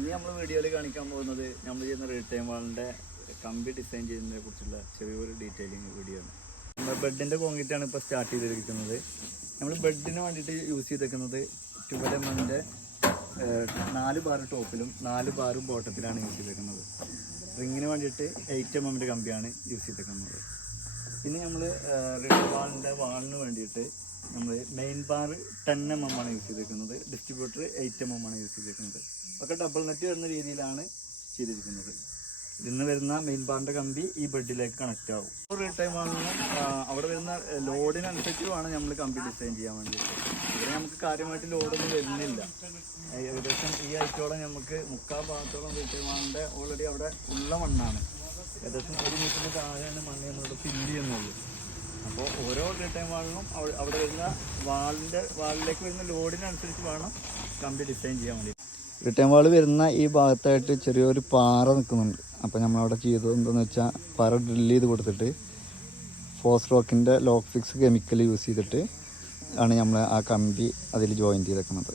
ഇനി നമ്മൾ വീഡിയോയിൽ കാണിക്കാൻ പോകുന്നത് നമ്മൾ ചെയ്യുന്ന റീടൈം വാളിൻ്റെ കമ്പി ഡിസൈൻ ചെയ്യുന്നതിനെ കുറിച്ചുള്ള ചെറിയൊരു ഡീറ്റെയിലിംഗ് വീഡിയോ ആണ്. നമ്മൾ ബെഡിൻ്റെ കോൺക്രീറ്റാണ് ഇപ്പോൾ സ്റ്റാർട്ട് ചെയ്തിരിക്കുന്നത്. നമ്മൾ ബെഡിന് വേണ്ടിയിട്ട് യൂസ് ചെയ്തിരിക്കുന്നത് 12 mm 4 ബാർ ടോപ്പിലും 4 ബാർ ബോട്ടത്തിലാണ് യൂസ് ചെയ്തിരിക്കുന്നത്. റിങ്ങിന് വേണ്ടിയിട്ട് 8 mm കമ്പിയാണ് യൂസ് ചെയ്തിരിക്കുന്നത്. പിന്നെ നമ്മൾ വാളിന് വേണ്ടിയിട്ട് നമ്മൾ മെയിൻ ബാർ 10 mm ആണ് യൂസ് ചെയ്തിരിക്കുന്നത്. ഡിസ്ട്രിബ്യൂട്ടർ 8 mm ആണ് യൂസ് ചെയ്തിരിക്കുന്നത്. ഒക്കെ ഡബിൾ നെറ്റ് വരുന്ന രീതിയിലാണ് ചെയ്തിരിക്കുന്നത്. ഇതിന്ന് വരുന്ന മെയിൻ ബാറിൻ്റെ കമ്പി ഈ ബെഡിലേക്ക് കണക്റ്റ് ആകും. റീടൈം വാളിനും അവിടെ വരുന്ന ലോഡിനനുസരിച്ച് വേണം നമ്മൾ കമ്പി ഡിസൈൻ ചെയ്യാൻ വേണ്ടിയിട്ട്. ഇവിടെ നമുക്ക് കാര്യമായിട്ട് ലോഡൊന്നും വരുന്നില്ല. ഏകദേശം ഈ ആഴ്ചയോളം നമുക്ക് 3/4 ഭാഗത്തോളം റീടൈം വാളിൻ്റെ ഓൾറെഡി അവിടെ ഉള്ള മണ്ണാണ്. ഏകദേശം 1 മീറ്ററിന് താഴെയാണ് മണ്ണ് നമ്മളിവിടെ ഫില്ല് ചെയ്യുന്നുള്ളൂ. അപ്പോൾ ഓരോ റീടൈം വാളിനും അവിടെ വരുന്ന വാളിലേക്ക് വരുന്ന ലോഡിനനുസരിച്ച് വേണം കമ്പി ഡിസൈൻ ചെയ്യാൻ വേണ്ടി. റിട്ടേൺ വാൾ വരുന്ന ഈ ഭാഗത്തായിട്ട് ചെറിയൊരു പാറ നിൽക്കുന്നുണ്ട്. അപ്പോൾ നമ്മളവിടെ ചെയ്തത് എന്താണെന്ന് വെച്ചാൽ പാറ ഡ്രില്ല് ചെയ്ത് കൊടുത്തിട്ട് ഫോസ്റോക്കിൻ്റെ ലോക്ക് ഫിക്സ് കെമിക്കൽ യൂസ് ചെയ്തിട്ട് ആണ് നമ്മൾ ആ കമ്പി അതിൽ ജോയിൻ ചെയ്തേക്കുന്നത്.